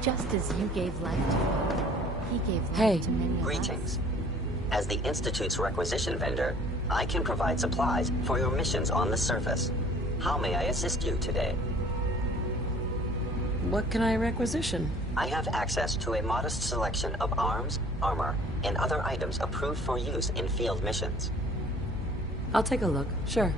Just as you gave life to me, he gave life Hey. to many of us. Greetings. As the Institute's requisition vendor, I can provide supplies for your missions on the surface. How may I assist you today? What can I requisition? I have access to a modest selection of arms, armor, and other items approved for use in field missions. I'll take a look, sure.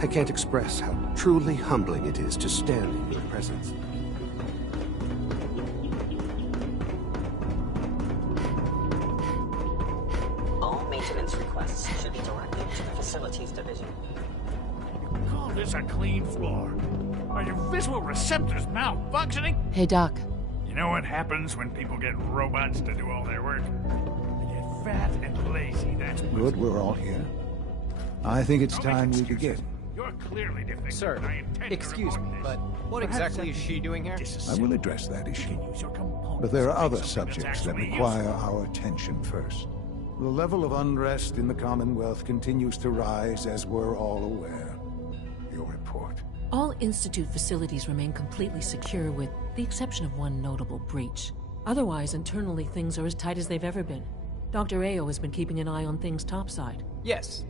I can't express how truly humbling it is to stand in your presence. All maintenance requests should be directed to the Facilities Division. You call this a clean floor? Are your visual receptors malfunctioning? Hey, Doc. You know what happens when people get robots to do all their work? They get fat and lazy, that's what. Good, we're all here. I think it's Don't make time we excuses. begin. You're clearly defective. Sir, and I intend excuse to me, report but this. what Perhaps exactly is that she doing here? I will address that issue. Use your components But there are to make other something that's subjects that actually require useful. our attention first. The level of unrest in the Commonwealth continues to rise, as we're all aware. Your report. All Institute facilities remain completely secure with the exception of one notable breach. Otherwise, internally, things are as tight as they've ever been. Dr. Ayo has been keeping an eye on things topside. Yes,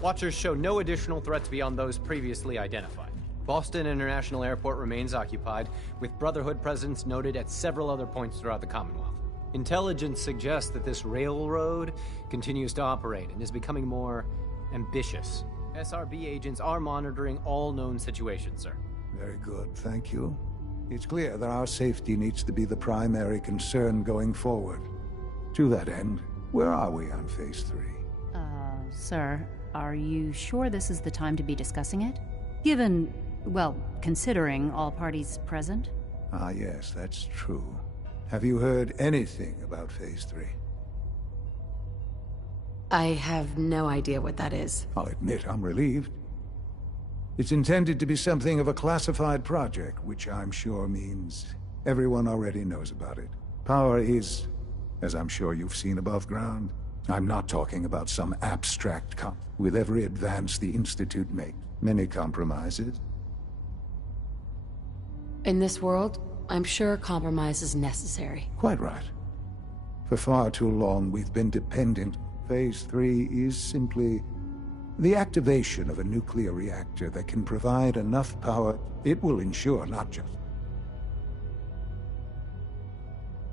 Watchers show no additional threats beyond those previously identified. Boston International Airport remains occupied, with Brotherhood presence noted at several other points throughout the Commonwealth. Intelligence suggests that this railroad continues to operate and is becoming more ambitious. SRB agents are monitoring all known situations, sir. Very good, thank you. It's clear that our safety needs to be the primary concern going forward. To that end, where are we on Phase 3? Sir, are you sure this is the time to be discussing it? Given, well, considering all parties present? Ah, yes, that's true. Have you heard anything about Phase 3? I have no idea what that is. I'll admit I'm relieved. It's intended to be something of a classified project, which I'm sure means everyone already knows about it. Power is, as I'm sure you've seen above ground. I'm not talking about some abstract with every advance the Institute makes. Many compromises. In this world, I'm sure compromise is necessary. Quite right. For far too long, we've been dependent. Phase 3 is simply the activation of a nuclear reactor that can provide enough power. It will ensure not just...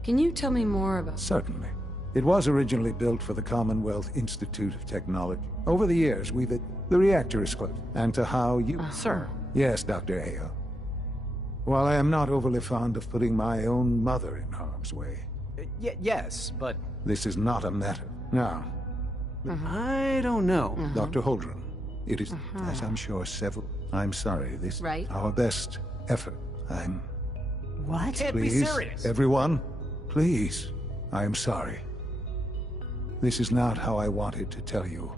Can you tell me more about... Certainly. It was originally built for the Commonwealth Institute of Technology. Over the years, the reactor is closed. And to how you... Sir. Yes, Dr. Ayo. While I am not overly fond of putting my own mother in harm's way... Yes, but... This is not a matter. Now, I don't know. Dr. Holdren, it is, as I'm sure several... I'm sorry, this Right. our best effort. I'm... What? Can't be Please, serious. everyone, please. I am sorry. This is not how I wanted to tell you,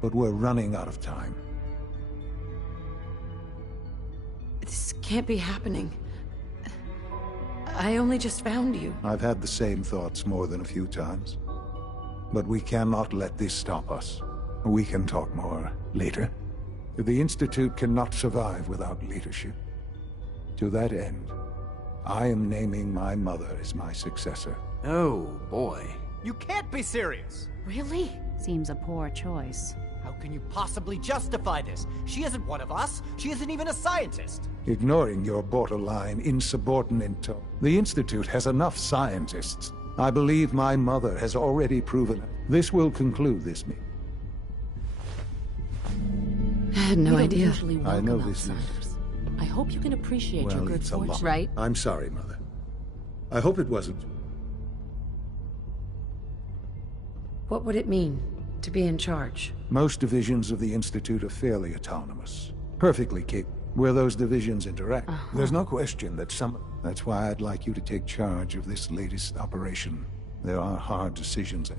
but we're running out of time. This can't be happening. I only just found you. I've had the same thoughts more than a few times. But we cannot let this stop us. We can talk more later. The Institute cannot survive without leadership. To that end, I am naming my mother as my successor. Oh, boy. You can't be serious! Really? Seems a poor choice. How can you possibly justify this? She isn't one of us. She isn't even a scientist. Ignoring your borderline insubordinate tone. The Institute has enough scientists. I believe my mother has already proven it. This will conclude this meeting. I had no We don't idea. usually I know welcome this is- outsiders. I hope you can appreciate your Well, good it's a lot. fortune. Right? I'm sorry, Mother. I hope it wasn't. What would it mean to be in charge? Most divisions of the Institute are fairly autonomous. Perfectly capable. Where those divisions interact, there's no question that some... That's why I'd like you to take charge of this latest operation. There are hard decisions.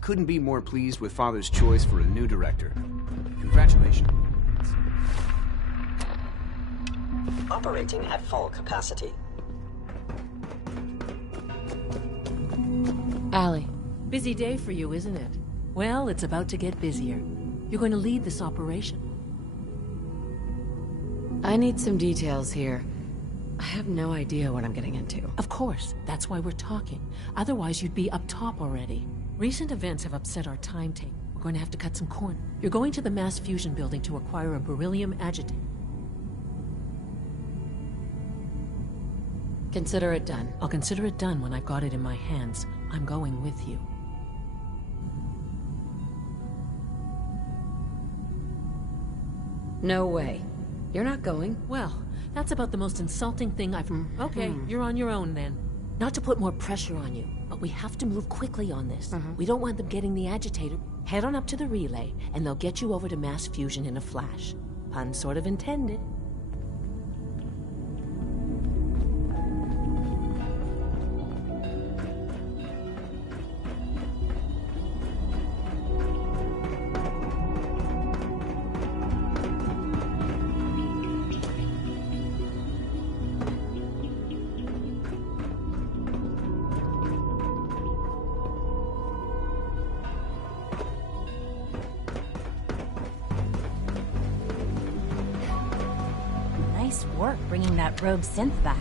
Couldn't be more pleased with Father's choice for a new director. Congratulations. Operating at full capacity. Allie. Busy day for you, isn't it? Well, it's about to get busier. You're going to lead this operation. I need some details here. I have no idea what I'm getting into. Of course, that's why we're talking. Otherwise, you'd be up top already. Recent events have upset our timetable. We're going to have to cut some corners. You're going to the mass fusion building to acquire a beryllium agitator. Consider it done. I'll consider it done when I've got it in my hands. I'm going with you. No way. You're not going? Well, that's about the most insulting thing I've... Okay, you're on your own then. Not to put more pressure on you, but we have to move quickly on this. We don't want them getting the agitator. Head on up to the relay, and they'll get you over to mass fusion in a flash. Pun sort of intended. Nice work bringing that rogue synth back.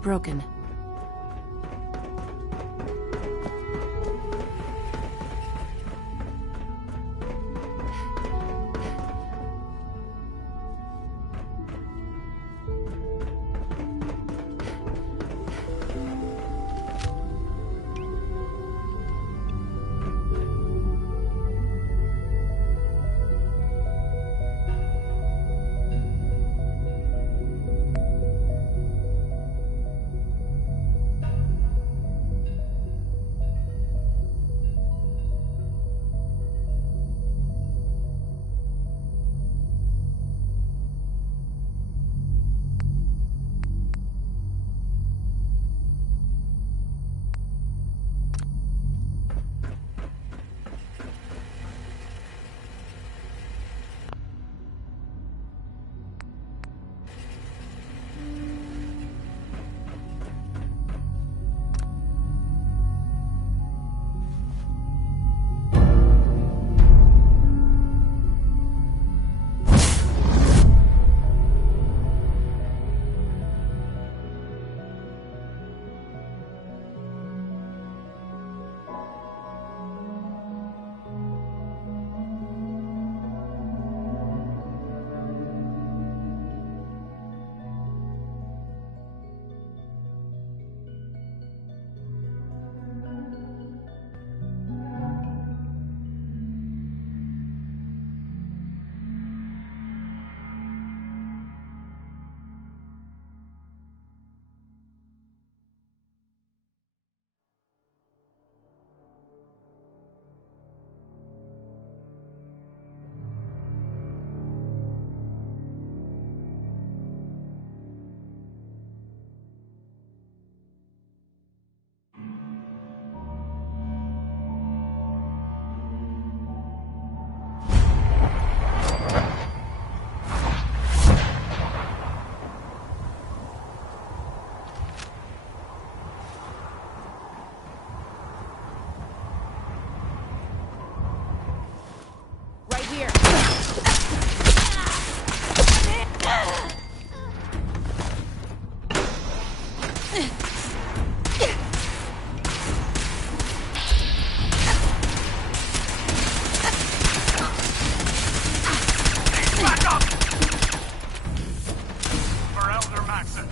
Broken. Back up! For Elder Maxon.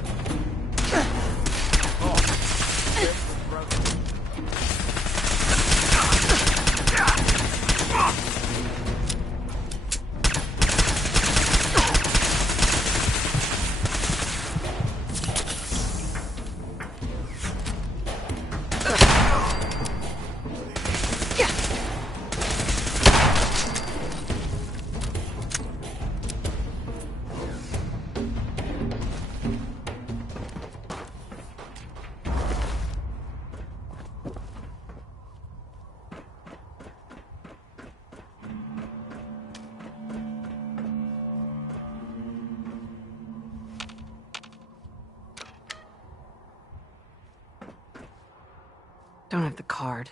Don't have the card.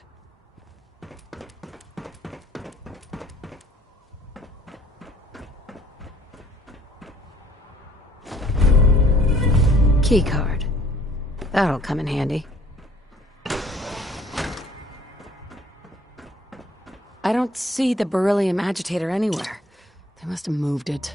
Key card. That'll come in handy. I don't see the beryllium agitator anywhere. They must have moved it.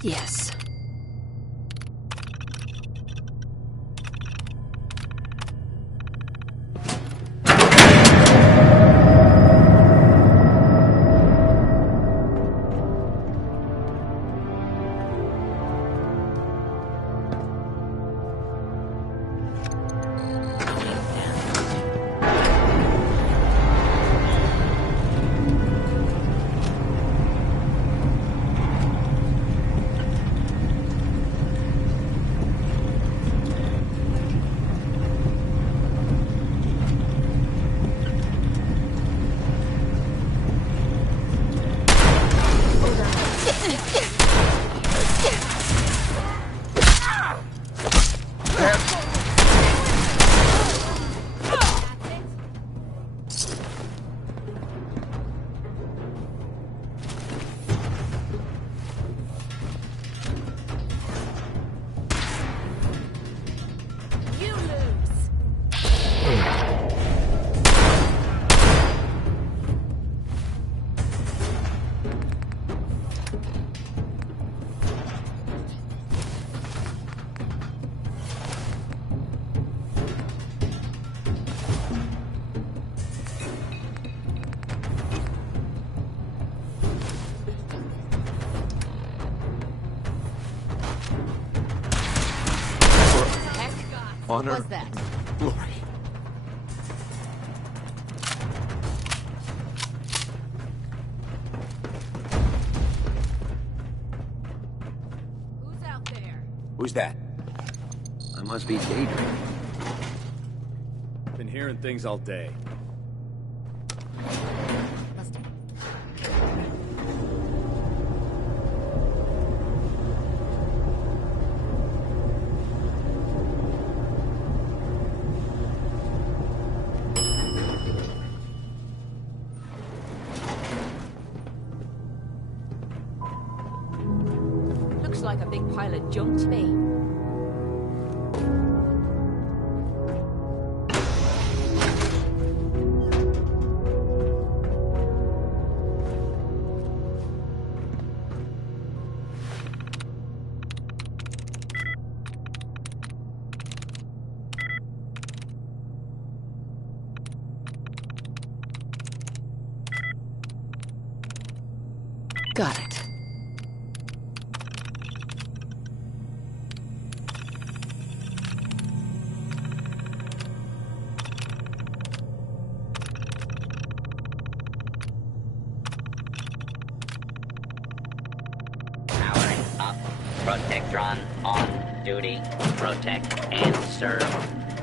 Yes. Honor. What's that? Glory. Who's out there? Who's that? I must be daydreaming. Been hearing things all day. Looks like a big pile of junk to me. Got it. Powering up. Protectron on duty. Protect and serve.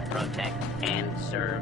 Protect and serve.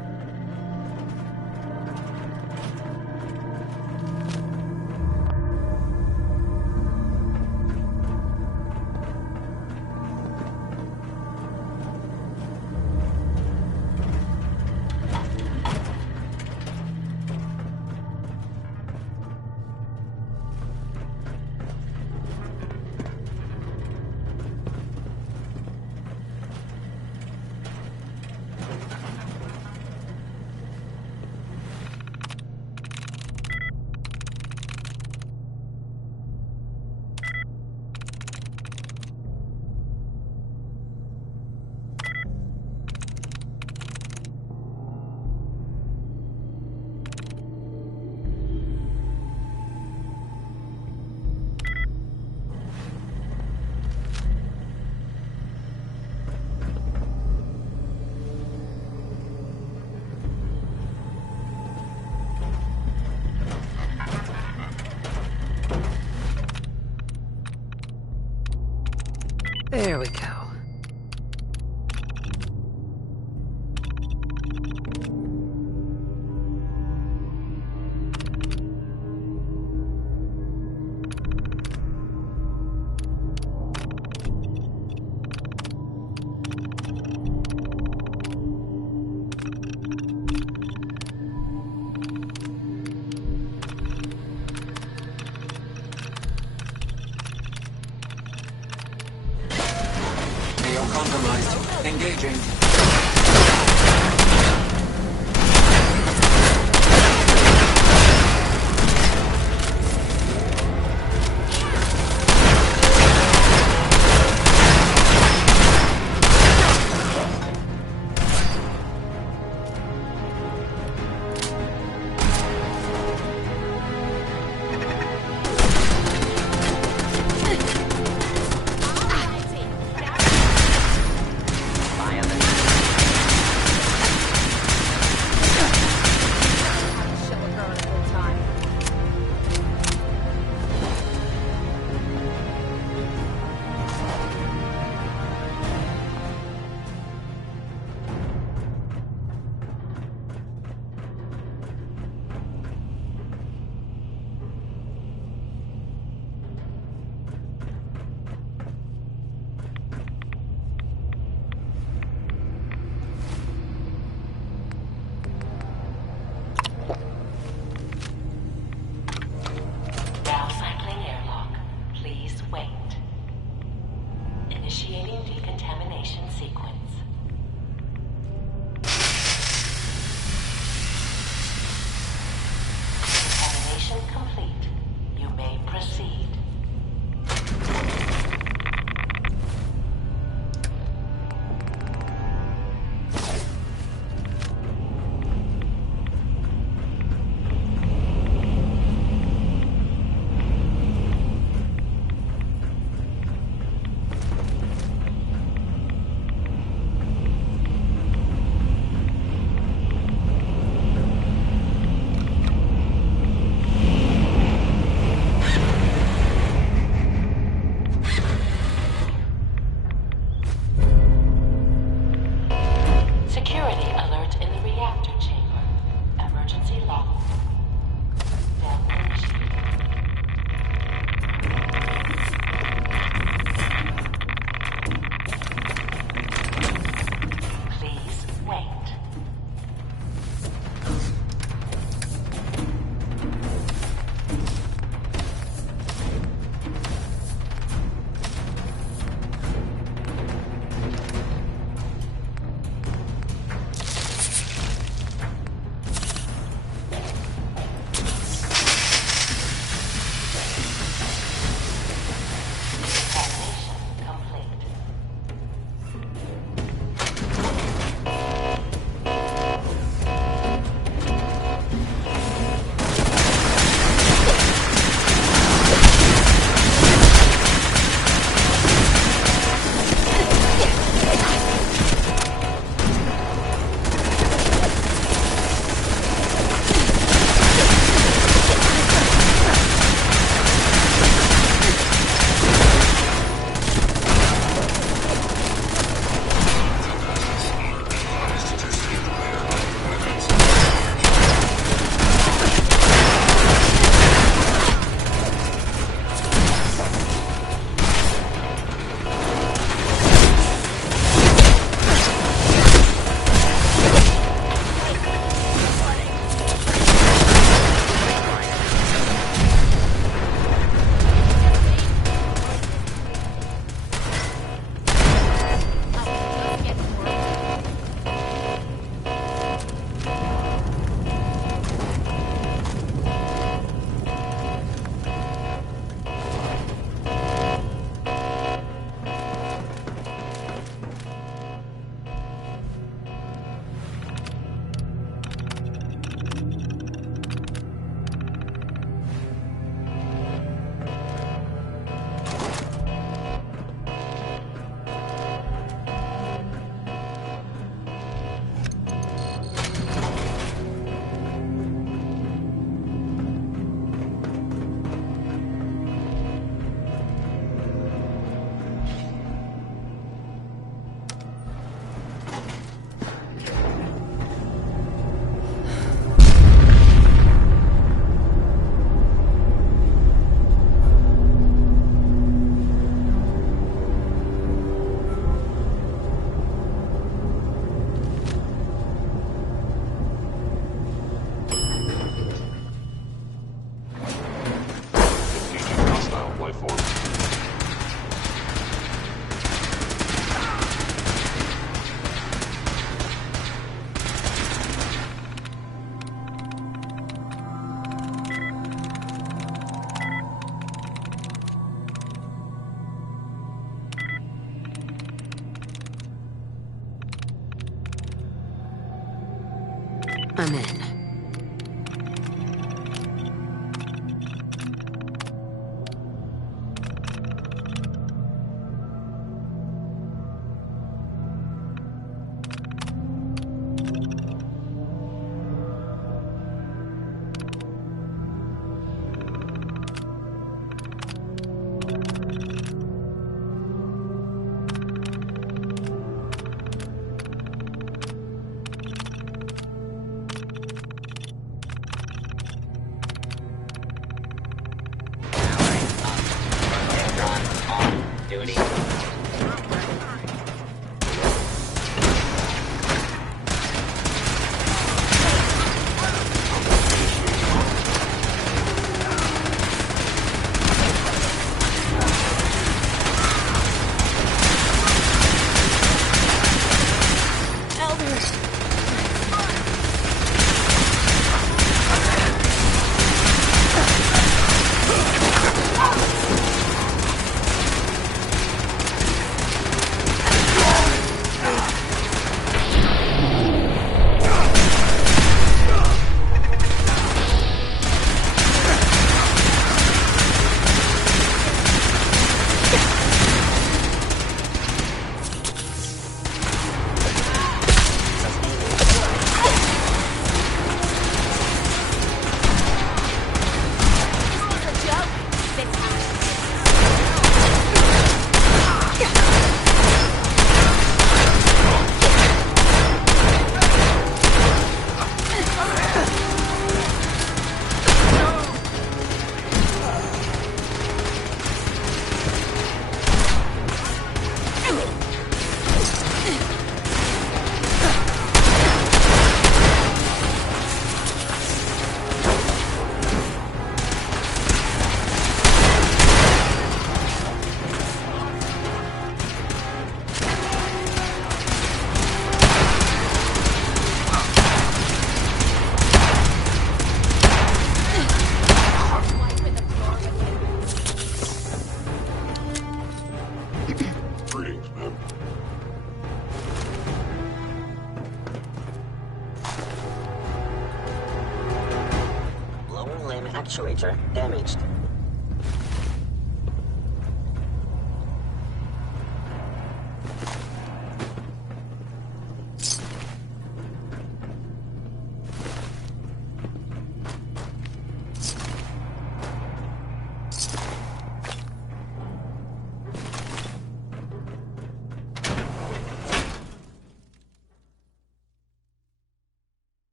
There we go. Compromised. Engaging. come in. Duty. Actuator damaged.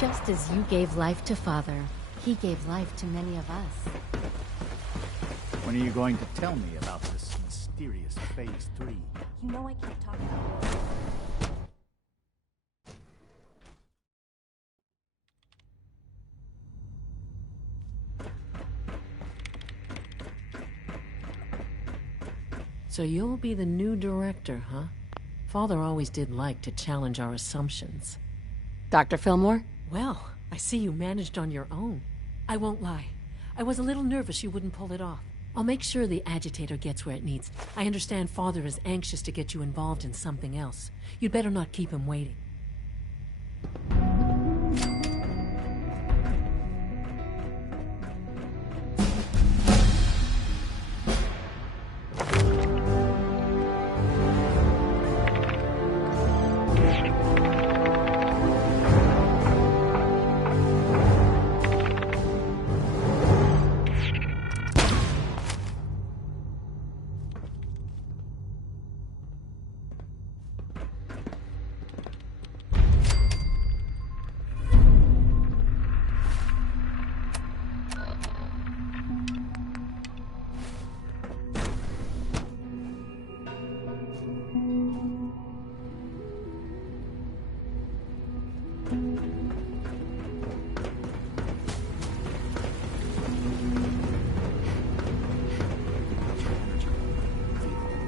Just as you gave life to Father, he gave life to many of us. When are you going to tell me about this mysterious Phase 3? You know I can't talk about it. So you'll be the new director, huh? Father always did like to challenge our assumptions. Dr. Fillmore? Well, I see you managed on your own. I won't lie. I was a little nervous you wouldn't pull it off. I'll make sure the agitator gets where it needs. I understand Father is anxious to get you involved in something else. You'd better not keep him waiting.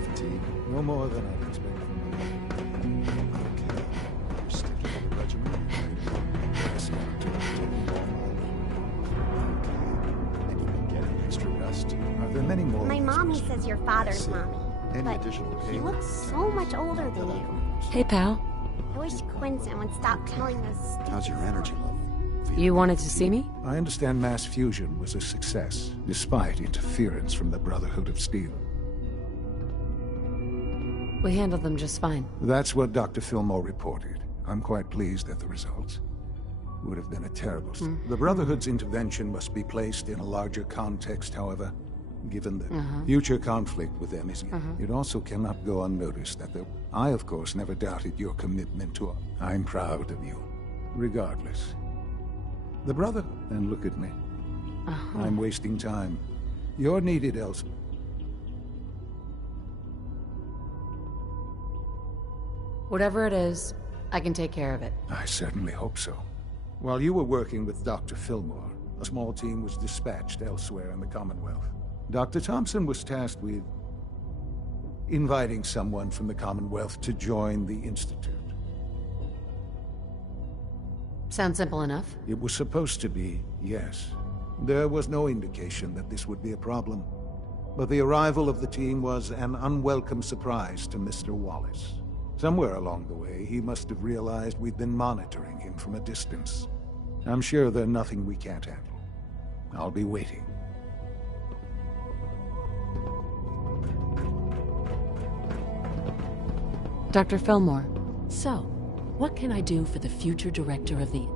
Fatigue. No more than I'd expect from you. Okay. You're sticking to the regimen. Yes, you're taking all my life. Okay. And you've been getting extra rest. Are there many more? My of these mommy missions? says your father's See. mommy. Any But additional he payment? looks so much older than you. Hey, pal. I wish Quinton would stop telling those stupid How's your energy stories. level? You wanted to see me? I understand mass fusion was a success, despite interference from the Brotherhood of Steel. We handled them just fine. That's what Dr. Fillmore reported. I'm quite pleased at the results. Would have been a terrible... The Brotherhood's intervention must be placed in a larger context, however, given the future conflict with them is... It also cannot go unnoticed that the... I, of course, never doubted your commitment to... I'm proud of you, regardless. The Brother... And look at me. I'm wasting time. You're needed elsewhere. Whatever it is, I can take care of it. I certainly hope so. While you were working with Dr. Fillmore, a small team was dispatched elsewhere in the Commonwealth. Dr. Thompson was tasked with inviting someone from the Commonwealth to join the Institute. Sounds simple enough. It was supposed to be, yes. There was no indication that this would be a problem. But the arrival of the team was an unwelcome surprise to Mr. Wallace. Somewhere along the way, he must have realized we'd been monitoring him from a distance. I'm sure there's nothing we can't handle. I'll be waiting. Dr. Fillmore. So, what can I do for the future director of the...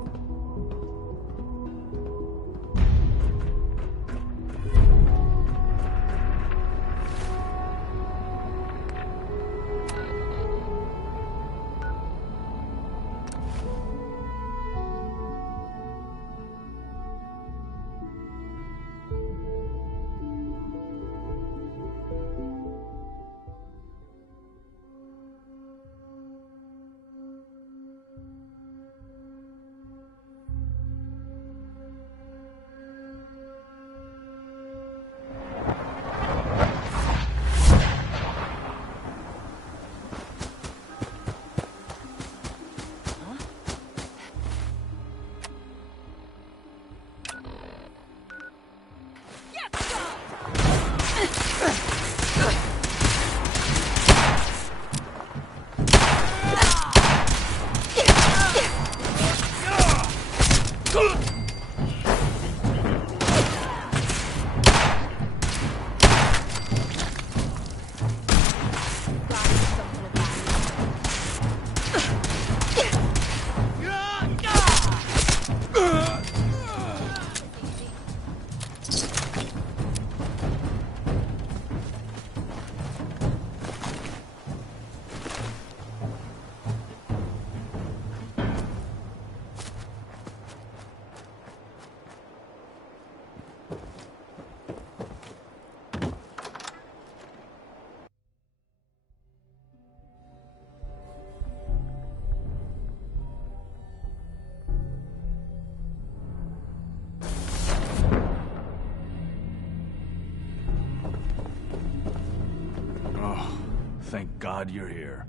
Thank God you're here.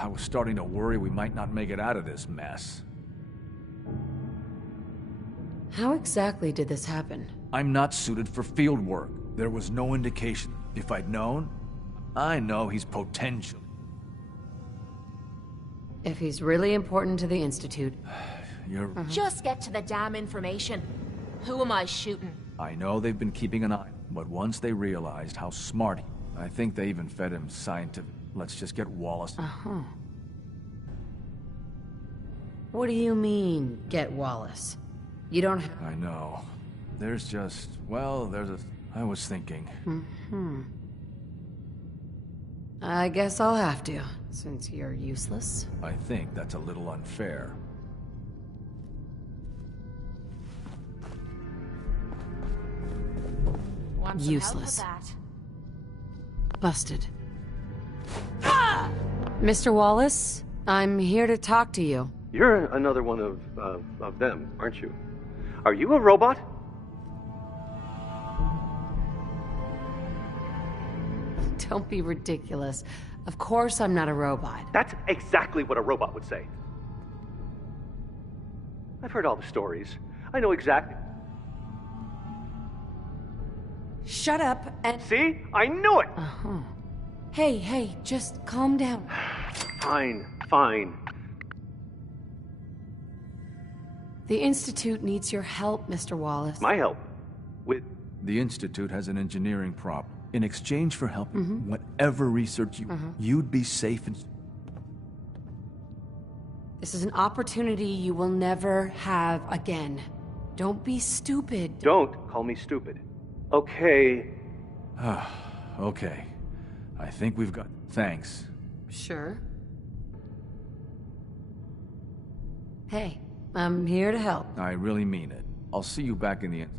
I was starting to worry we might not make it out of this mess. How exactly did this happen? I'm not suited for field work. There was no indication. If I'd known, I know he's potential. If he's really important to the Institute... You're... Just get to the damn information. Who am I shooting? I know they've been keeping an eye, but once they realized how smart he... I think they even fed him scientific... Let's just get Wallace... What do you mean, get Wallace? You don't have... I know. There's just... Well, there's a... I was thinking... I guess I'll have to, since you're useless. I think that's a little unfair. Want some Useless. help with that? Busted. Mr. Wallace, I'm here to talk to you. You're another one of them, aren't you? Are you a robot? Don't be ridiculous. Of course I'm not a robot. That's exactly what a robot would say. I've heard all the stories. I know exactly. Shut up and... See? I knew it! Uh-huh. Hey, just calm down. Fine. The Institute needs your help, Mr. Wallace. My help? With... The Institute has an engineering problem. In exchange for helping whatever research you'd be safe and... This is an opportunity you will never have again. Don't be stupid. Don't call me stupid. Okay. Okay. I think we've got... Thanks. Sure. Hey, I'm here to help. I really mean it. I'll see you back in the end.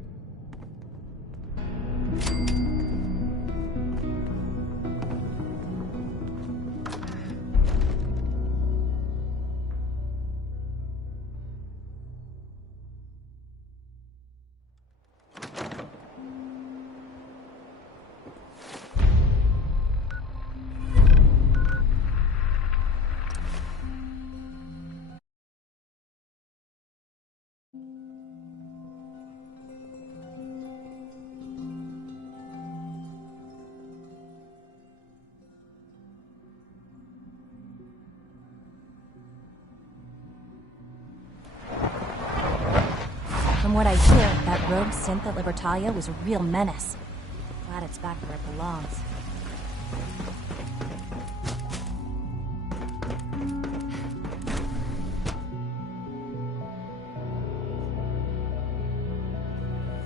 From what I hear, that rogue synth at Libertalia was a real menace. Glad it's back where it belongs.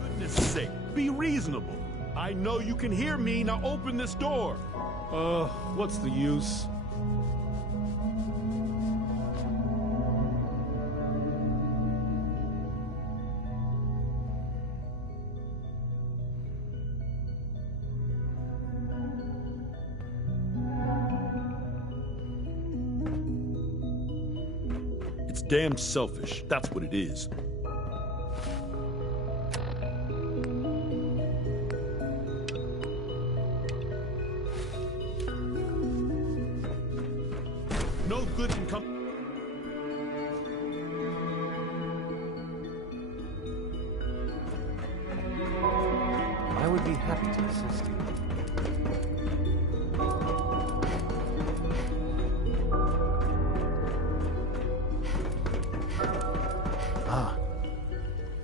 Goodness sake, be reasonable. I know you can hear me, now open this door. What's the use? It's damn selfish, that's what it is. No good can come... I would be happy to assist you.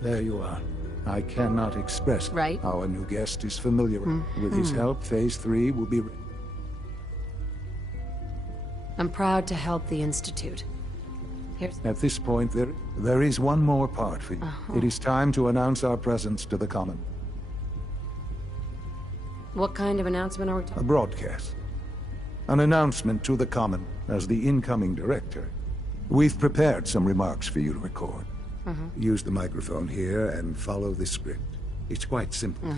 There you are. I cannot express. Right. Our new guest is familiar. With his help, Phase 3 will be... I'm proud to help the Institute. At this point, there is one more part for you. It is time to announce our presence to the Common. What kind of announcement are we A talking? broadcast. An announcement to the Common as the incoming director. We've prepared some remarks for you to record. Use the microphone here and follow the script. It's quite simple.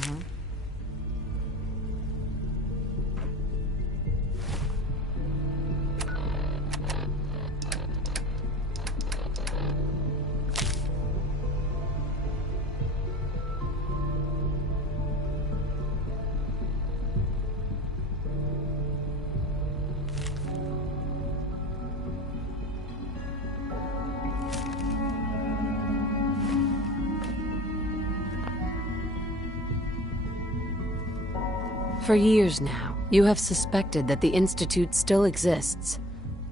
For years now, you have suspected that the Institute still exists,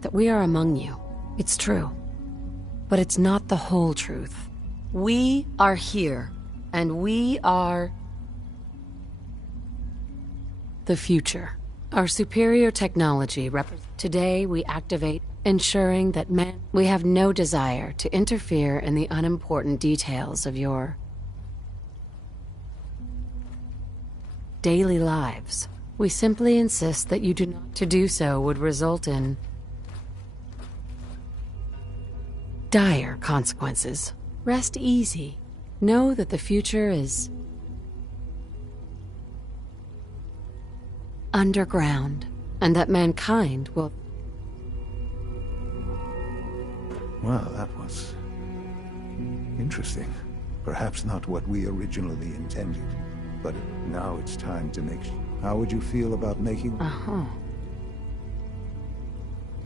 that we are among you. It's true. But it's not the whole truth. We are here, and we are... the future. Our superior technology Today we activate, ensuring that we have no desire to interfere in the unimportant details of your... daily lives. We simply insist that you do not. To do so would result in dire consequences. Rest easy. Know that the future is underground, and that mankind will... Well, that was interesting. Perhaps not what we originally intended, but now it's time to make... How would you feel about making...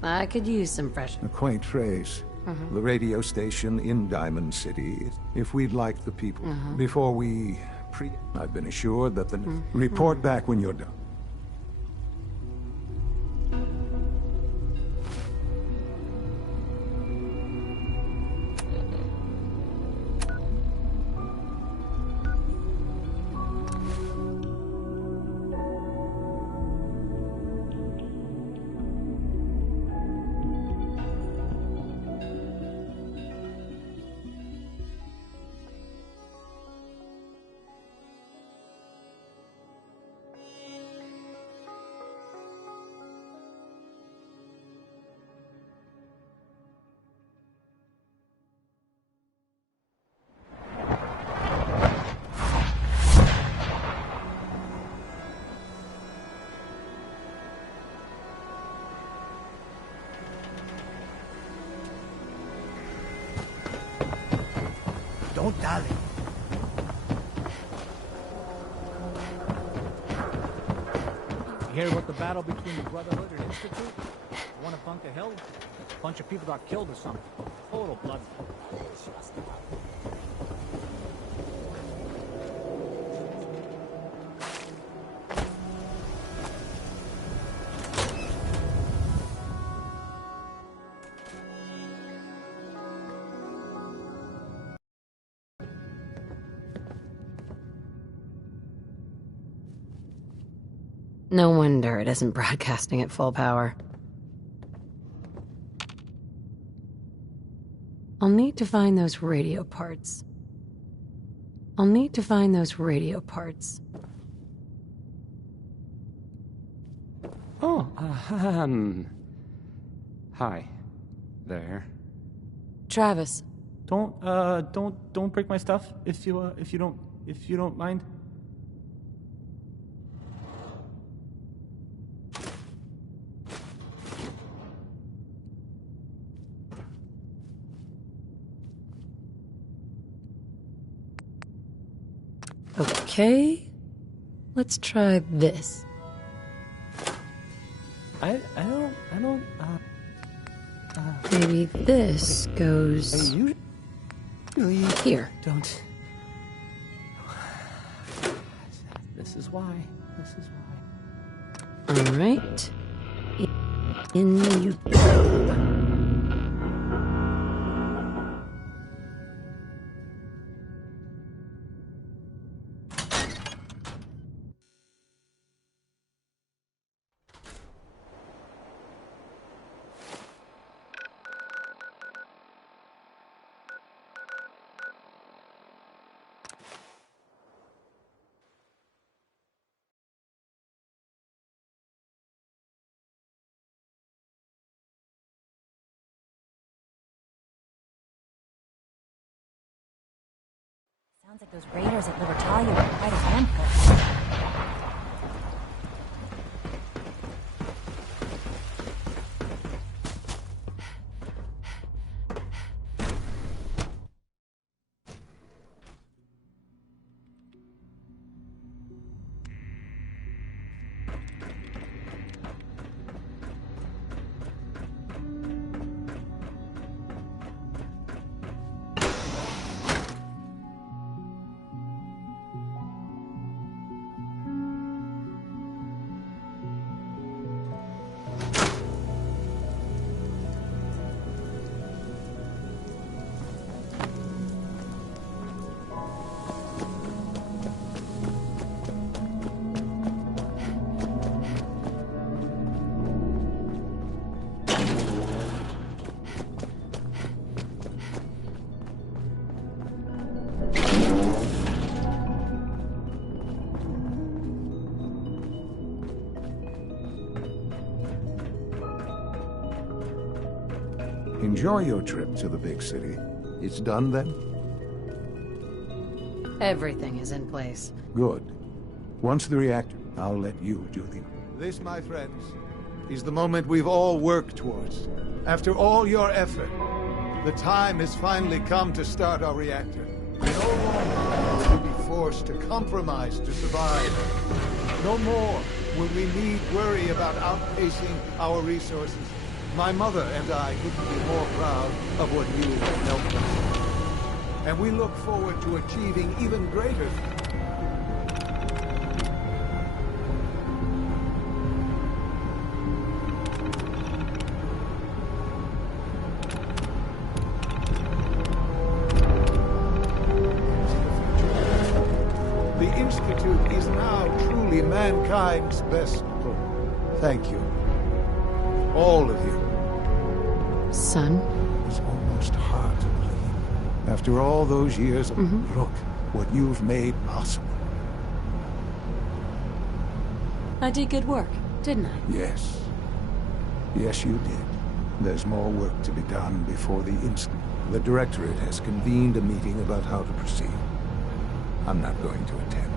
I could use some fresh... A quaint phrase. The radio station in Diamond City. If we'd like the people. Before we I've been assured that the... Report back when you're done. Don't dally. You hear what the battle between the Brotherhood and Institute? You want a bunk of hill? A bunch of people got killed or something. Total blood. No wonder it isn't broadcasting at full power. I'll need to find those radio parts. Oh, hi. There. Travis. Don't break my stuff if you don't mind. Okay, let's try this. I don't. Maybe this goes here. Don't. This is why. All right. In you go. Sounds like those raiders at Libertalia were quite a handful. Enjoy your trip to the big city. It's done then? Everything is in place. Good. Once the reactor, I'll let you do the... This, my friends, is the moment we've all worked towards. After all your effort, The time has finally come to start our reactor. No longer will we be forced to compromise to survive. No more will we need worry about outpacing our resources. My mother and I couldn't be more proud of what you have helped us. And we look forward to achieving even greater things. The Institute is now truly mankind's best hope. Thank you. All of you. Son? It's almost hard to believe. After all those years, look what you've made possible. I did good work, didn't I? Yes. Yes, you did. There's more work to be done before the instant. The Directorate has convened a meeting about how to proceed. I'm not going to attend.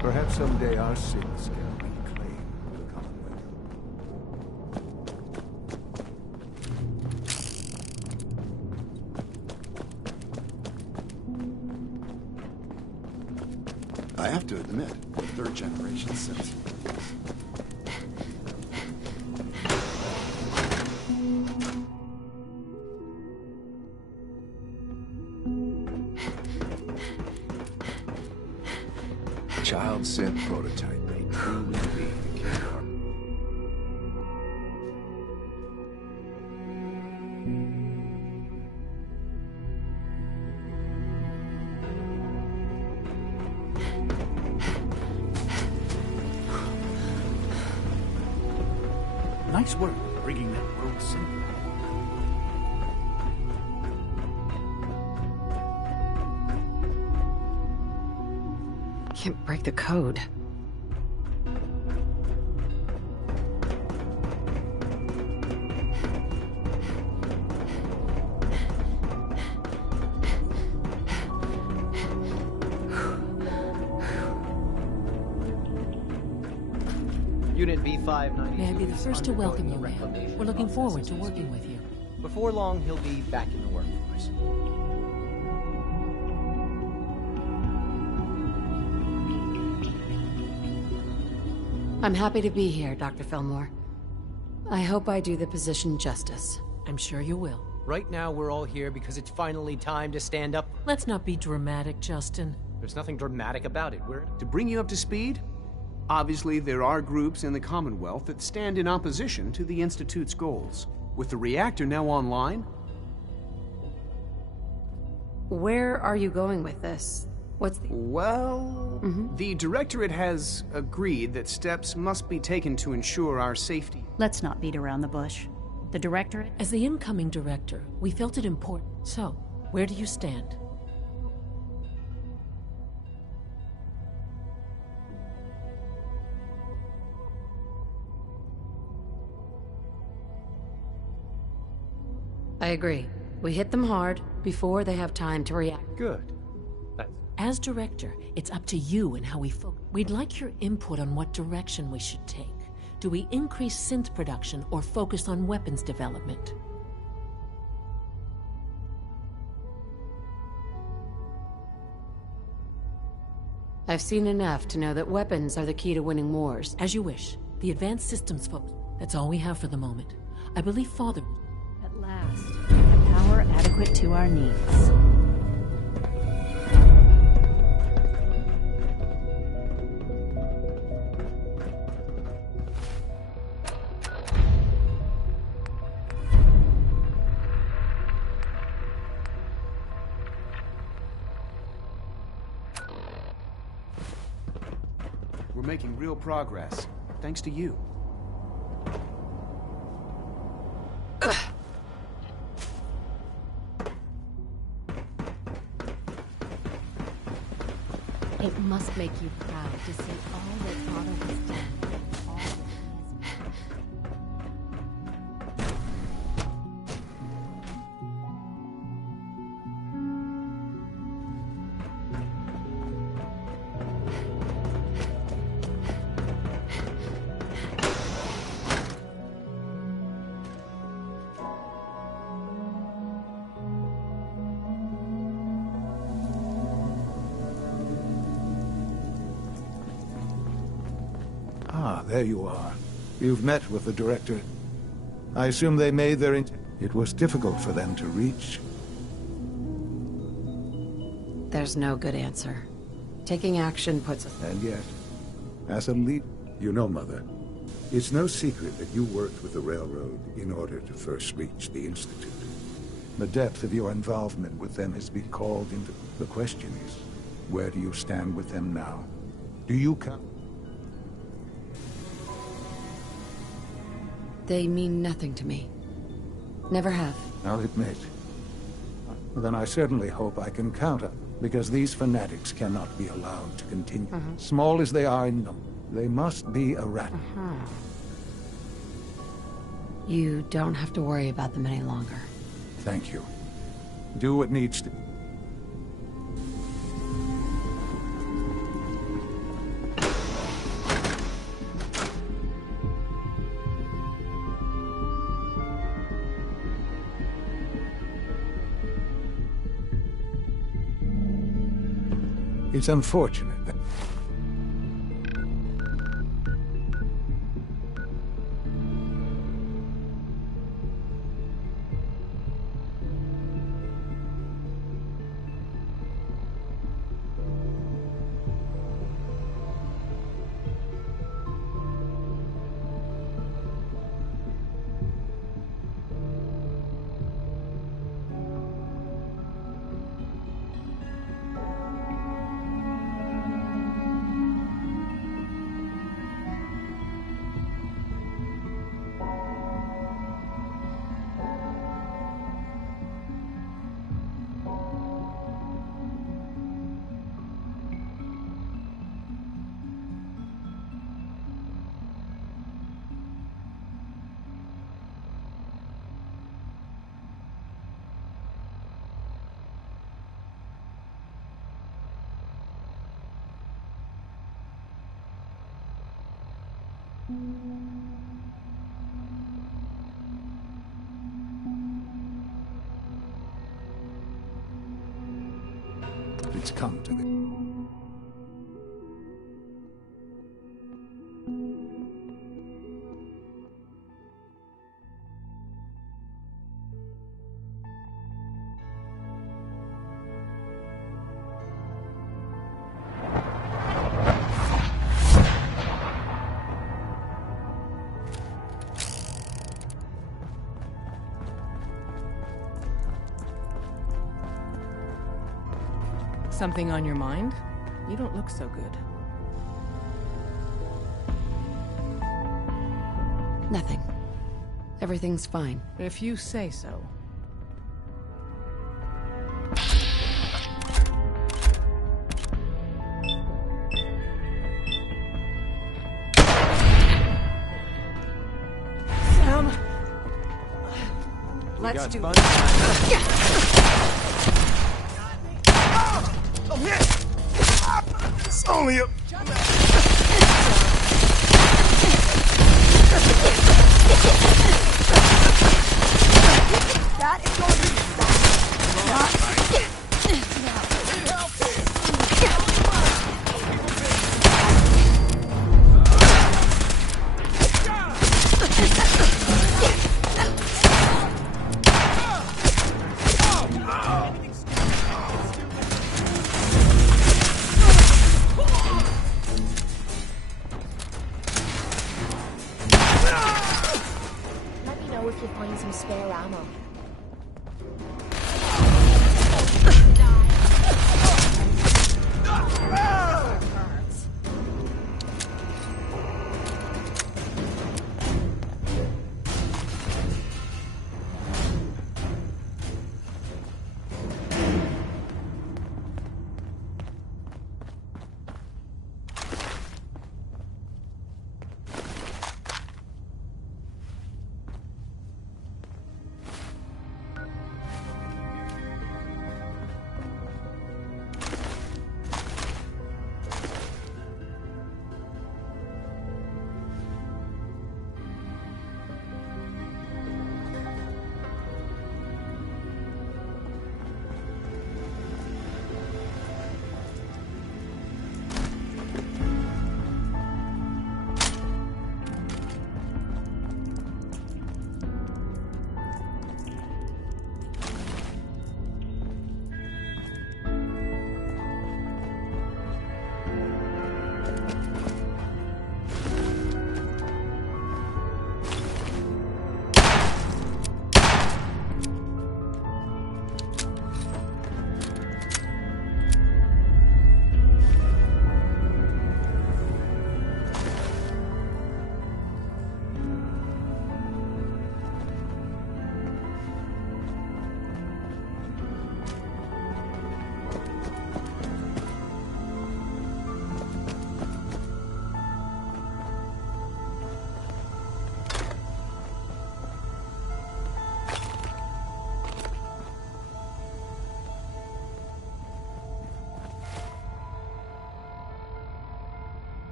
Perhaps someday our sins can reclaim the Commonwealth. I have to admit, third generation sense. Child synth prototype may truly be the killer. Nice work bringing that road synth. Can't break the code. Unit B590. May I be the first to welcome you, ma'am. We're looking forward to working with you. Before long, he'll be back in the workforce. I'm happy to be here, Dr. Fillmore. I hope I do the position justice. I'm sure you will. Right now, we're all here because it's finally time to stand up. Let's not be dramatic, Justin. There's nothing dramatic about it. To bring you up to speed, obviously there are groups in the Commonwealth that stand in opposition to the Institute's goals. With the reactor now online... Where are you going with this? What's the... Well... The Directorate has agreed that steps must be taken to ensure our safety. Let's not beat around the bush. The Directorate... As the incoming director, we felt it important. So, where do you stand? I agree. We hit them hard before they have time to react. Good. As director, it's up to you and how we focus. We'd like your input on what direction we should take. Do we increase synth production or focus on weapons development? I've seen enough to know that weapons are the key to winning wars. As you wish. The advanced systems folks. That's all we have for the moment. I believe Father... At last, a power adequate to our needs. We're making real progress, thanks to you. It must make you proud to see all that Father has done. All that he has done. Ah, there you are. You've met with the director. I assume they made their It was difficult for them to reach. There's no good answer. Taking action puts us... And yet, as a lead... You know, Mother, it's no secret that you worked with the railroad in order to first reach the Institute. The depth of your involvement with them has been called into... The question is, where do you stand with them now? Do you count? They mean nothing to me. Never have. I'll admit. Then I certainly hope I can count up, because these fanatics cannot be allowed to continue. Small as they are in number, they must be erratic. You don't have to worry about them any longer. Thank you. Do what needs to... It's unfortunate that... It's come to this. Something on your mind? You don't look so good. Nothing. Everything's fine. If you say so. Sam! Let's do fun. I'm hit! It's only a... That is going to be Let me know if you find some spare ammo.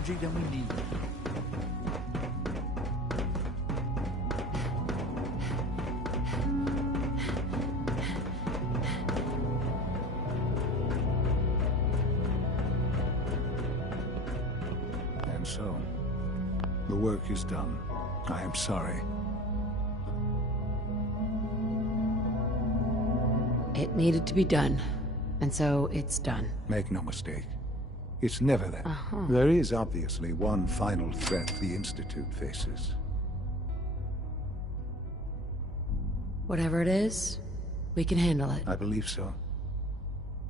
energy than we need. And so, the work is done. I am sorry. It needed to be done, and so it's done. Make no mistake. It's never that. There is obviously one final threat the Institute faces. Whatever it is, we can handle it. I believe so.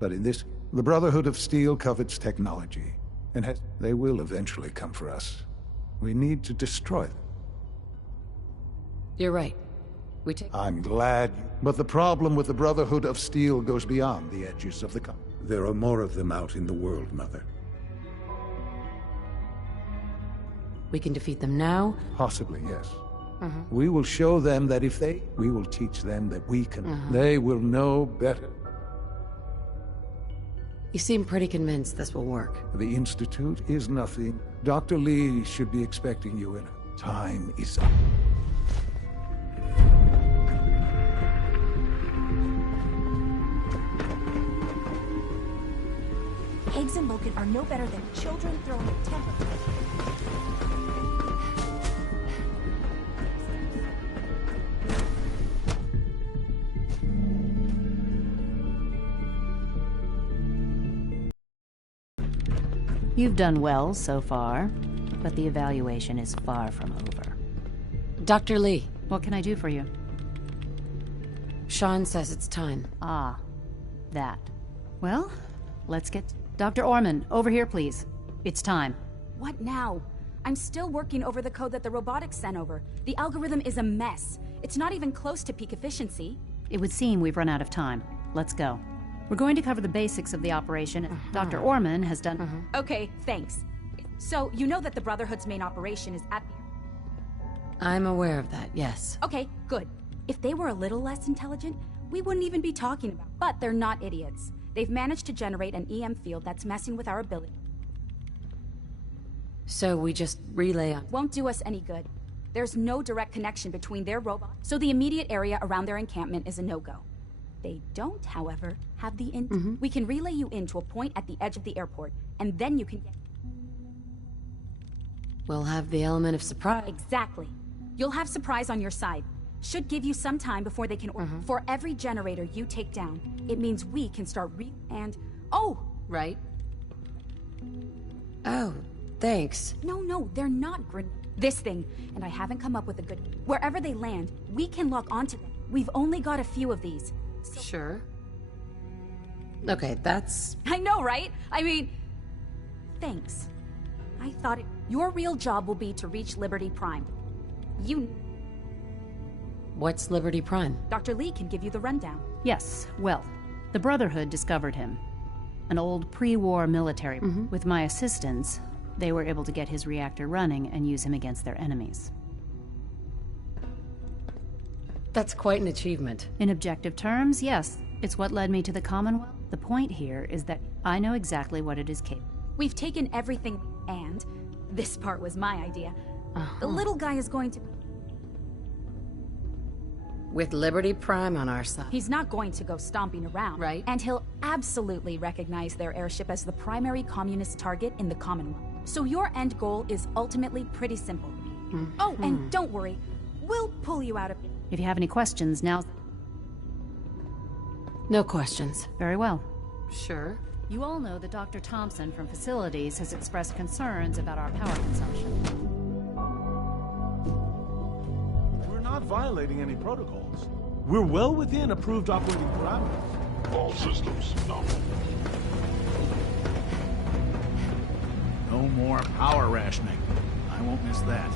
But in this, the Brotherhood of Steel covets technology, and they will eventually come for us. We need to destroy them. You're right. I'm glad, but the problem with the Brotherhood of Steel goes beyond the edges of the There are more of them out in the world, Mother. We can defeat them now? Possibly, yes. We will show them that we will teach them that we can. They will know better. You seem pretty convinced this will work. The Institute is nothing. Dr. Lee should be expecting you in. Time is up. Higgs and Logan are no better than children throwing a temper. You've done well so far, but the evaluation is far from over. Dr. Lee. What can I do for you? Sean says it's time. Ah, that. Well, let's get... Dr. Orman, over here, please. It's time. What now? I'm still working over the code that the robotics sent over. The algorithm is a mess. It's not even close to peak efficiency. It would seem we've run out of time. Let's go. We're going to cover the basics of the operation. Dr. Orman has done... Okay, thanks. So, you know that the Brotherhood's main operation is at the... I'm aware of that, yes. Okay, good. If they were a little less intelligent, we wouldn't even be talking about it. But they're not idiots. They've managed to generate an EM field that's messing with our ability. So we just relay on... Won't do us any good. There's no direct connection between their robot, so the immediate area around their encampment is a no-go. They don't, however, have the We can relay you in to a point at the edge of the airport, and then you can get... We'll have the element of surprise. Exactly. You'll have surprise on your side. Should give you some time before they can... For every generator you take down, it means we can start and... Oh! Right. Oh, thanks. No, they're not this thing, and I haven't come up with a good... Wherever they land, we can lock onto them. We've only got a few of these. So... Sure. Okay, that's... I know, right? I mean... Thanks. I thought it... Your real job will be to reach Liberty Prime. What's Liberty Prime? Dr. Lee can give you the rundown. Yes, well, the Brotherhood discovered him. An old pre-war military. With my assistance, they were able to get his reactor running and use him against their enemies. That's quite an achievement. In objective terms, yes. It's what led me to the Commonwealth. The point here is that I know exactly what it is capable. We've taken everything, and this part was my idea. The little guy is going to... With Liberty Prime on our side. He's not going to go stomping around. Right. And he'll absolutely recognize their airship as the primary communist target in the Commonwealth. So your end goal is ultimately pretty simple. Oh, and don't worry. We'll pull you out of it. If you have any questions, now's... No questions. Very well. Sure. You all know that Dr. Thompson from Facilities has expressed concerns about our power consumption. We're not violating any protocols. We're well within approved operating parameters. All systems nominal. No more power rationing. I won't miss that.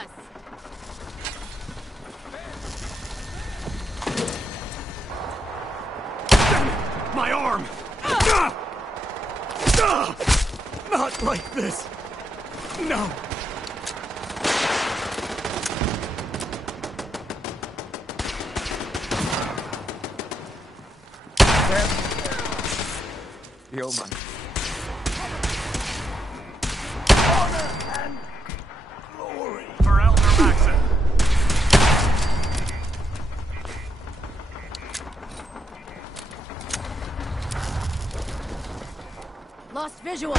us! My arm! Not like this! No! Yo, man. Honor and glory! For Elder Maxon. Lost visual.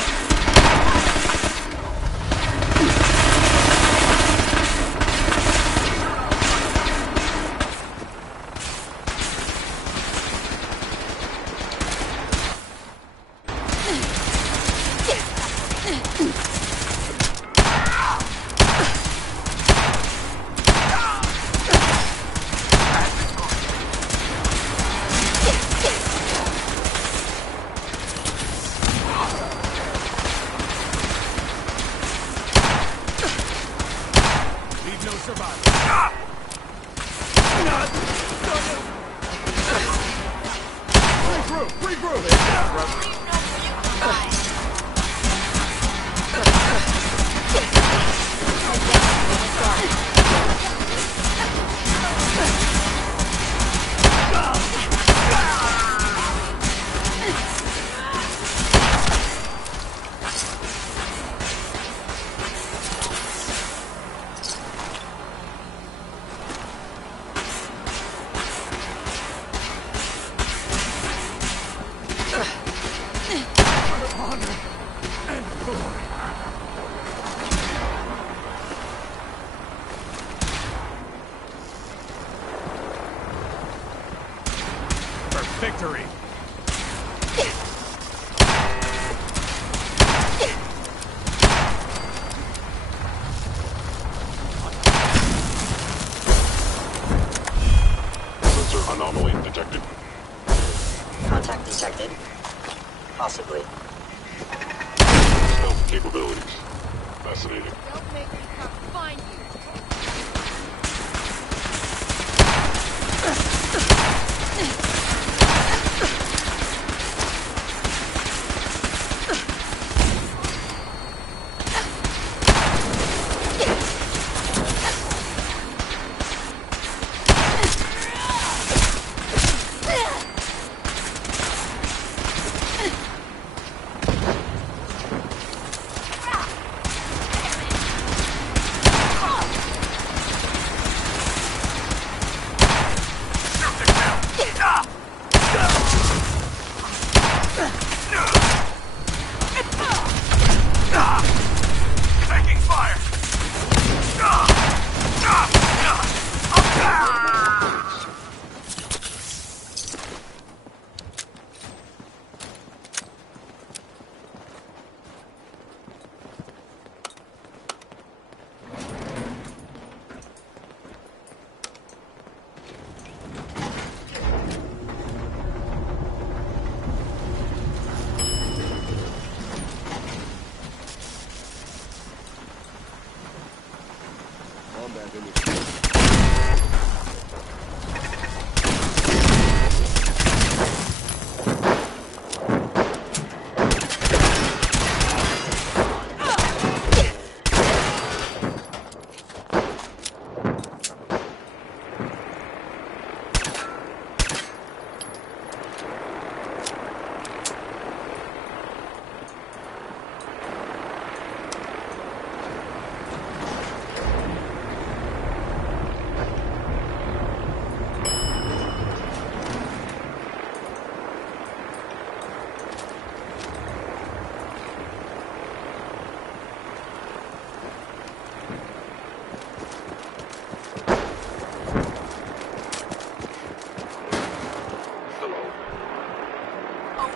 Victory! Sensor anomaly detected. Contact detected. Possibly. Stealth capabilities. Fascinating. Don't make me come find you.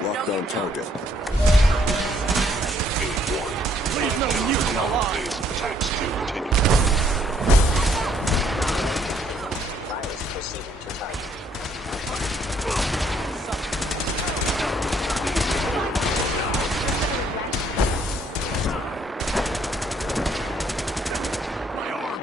Lockdown target. Please no mutant alive! Attacks to continue. Virus proceeding to target. My arm!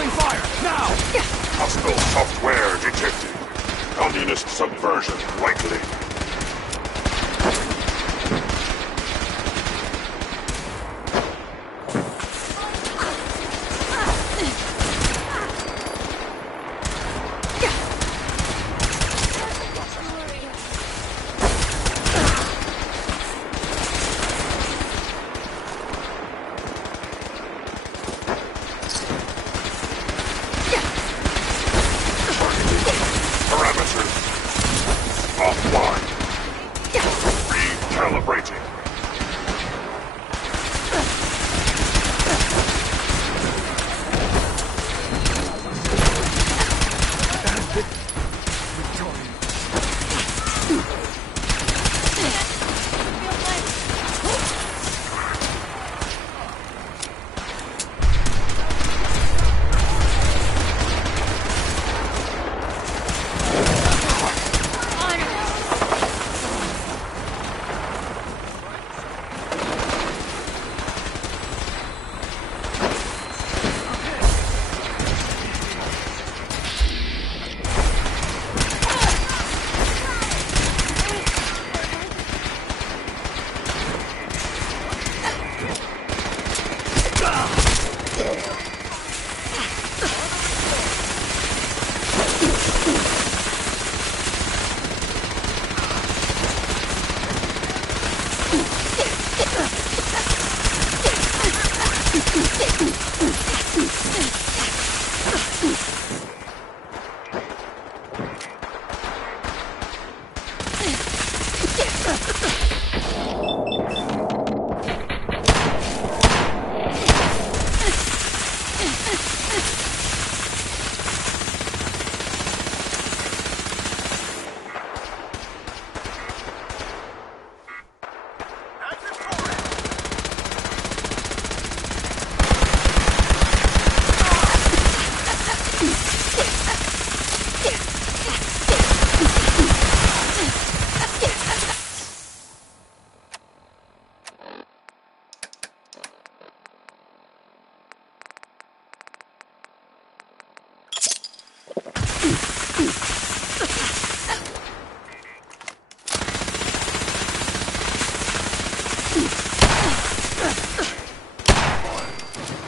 Suppressing fire, now! Hostile software detected. Communist subversion likely.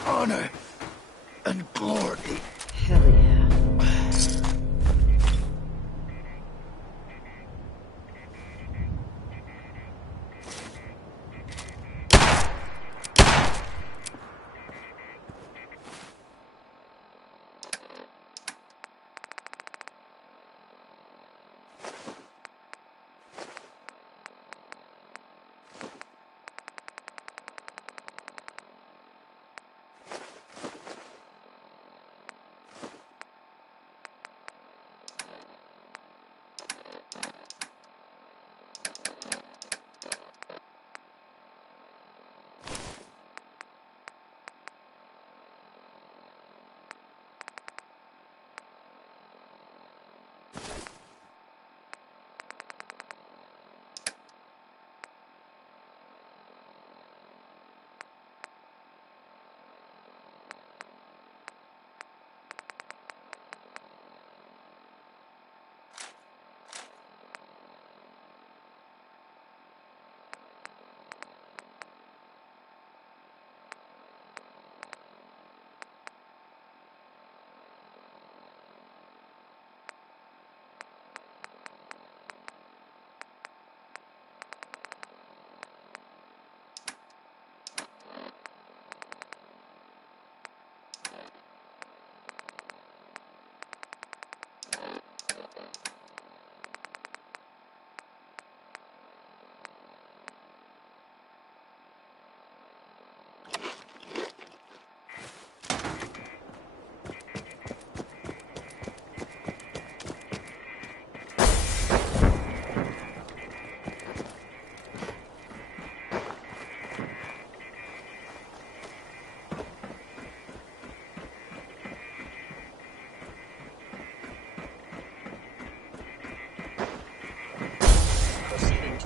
Honor and glory. Hell yeah.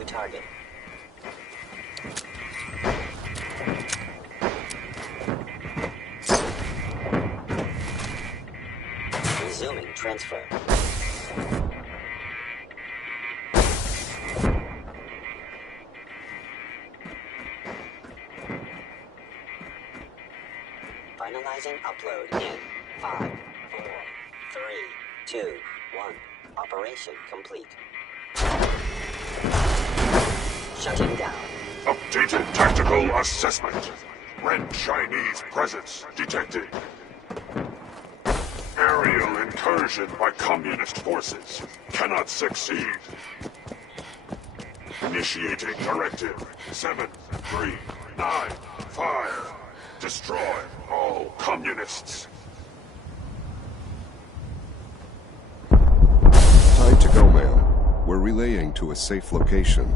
target. Resuming transfer. Finalizing upload in 5, 4, 3, 2, 1. Operation complete. Shutting down. Updated tactical assessment. Red Chinese presence detected. Aerial incursion by communist forces. Cannot succeed. Initiating directive 739. Fire. Destroy all communists. Time to go, ma'am. We're relaying to a safe location.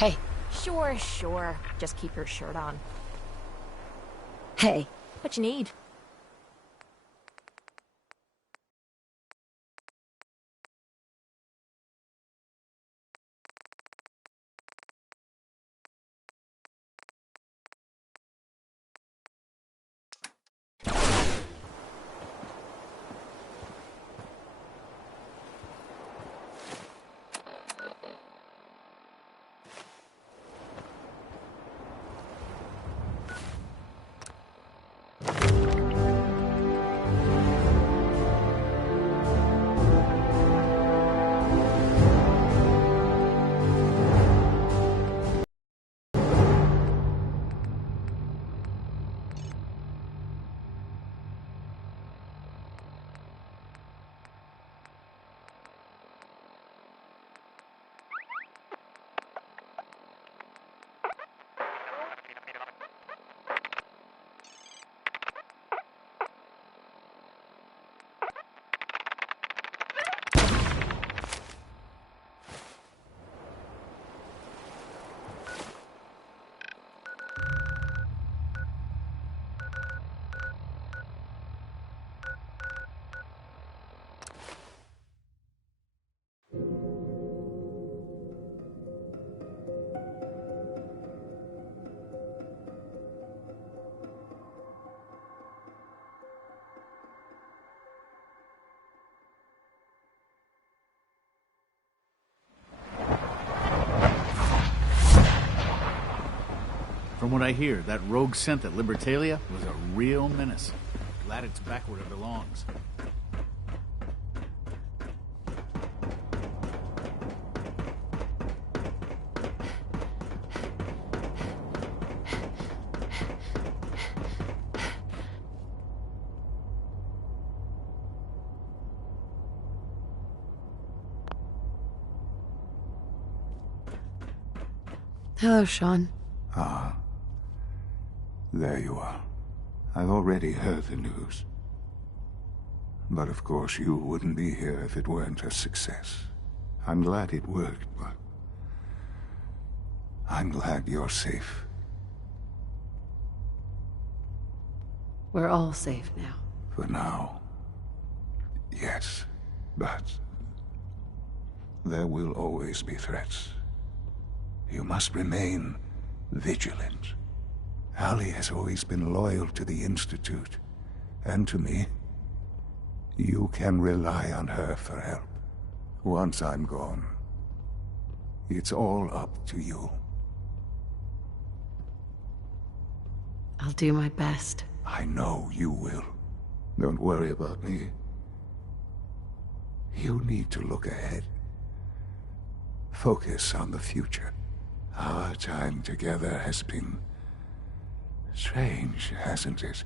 Hey. Sure. Just keep your shirt on. Hey. What you need? From what I hear, that rogue scent at Libertalia was a real menace. Glad it's back where it belongs. Hello, Sean. Ah. There you are. I've already heard the news. But of course you wouldn't be here if it weren't a success. I'm glad it worked, but I'm glad you're safe. We're all safe now. For now. Yes, but there will always be threats. You must remain vigilant. Ali has always been loyal to the Institute, and to me. You can rely on her for help. Once I'm gone, it's all up to you. I'll do my best. I know you will. Don't worry about me. You need to look ahead. Focus on the future. Our time together has been strange, hasn't it?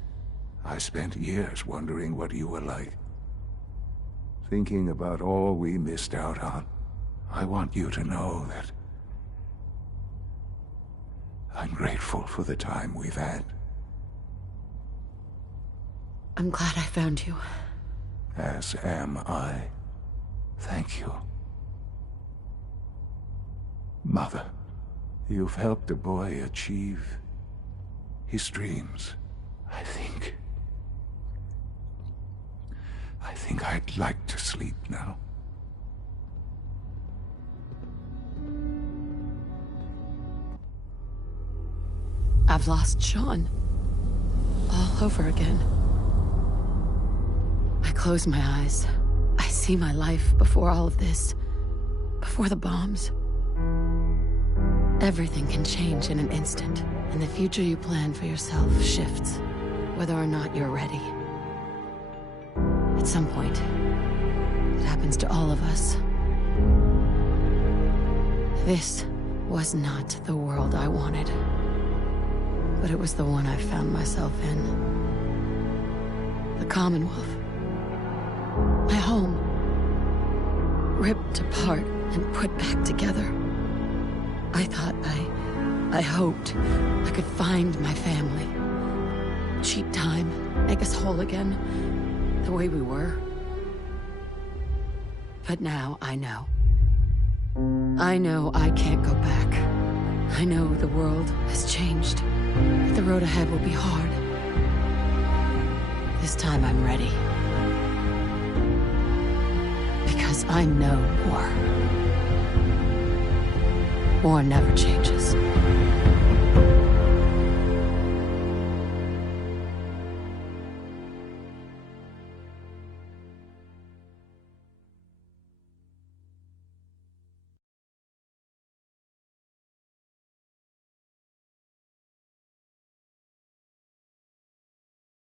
I spent years wondering what you were like. Thinking about all we missed out on. I want you to know that I'm grateful for the time we've had. I'm glad I found you. As am I. Thank you. Mother, you've helped a boy achieve his dreams. I think I'd like to sleep now. I've lost Sean. All over again. I close my eyes. I see my life before all of this. Before the bombs. Everything can change in an instant, and the future you plan for yourself shifts, whether or not you're ready. At some point, it happens to all of us. This was not the world I wanted, but it was the one I found myself in. The Commonwealth. My home. Ripped apart and put back together. I thought I hoped I could find my family. Cheat time, make us whole again, the way we were. But now I know. I know I can't go back. I know the world has changed. The road ahead will be hard. This time I'm ready. Because I know war. War never changes.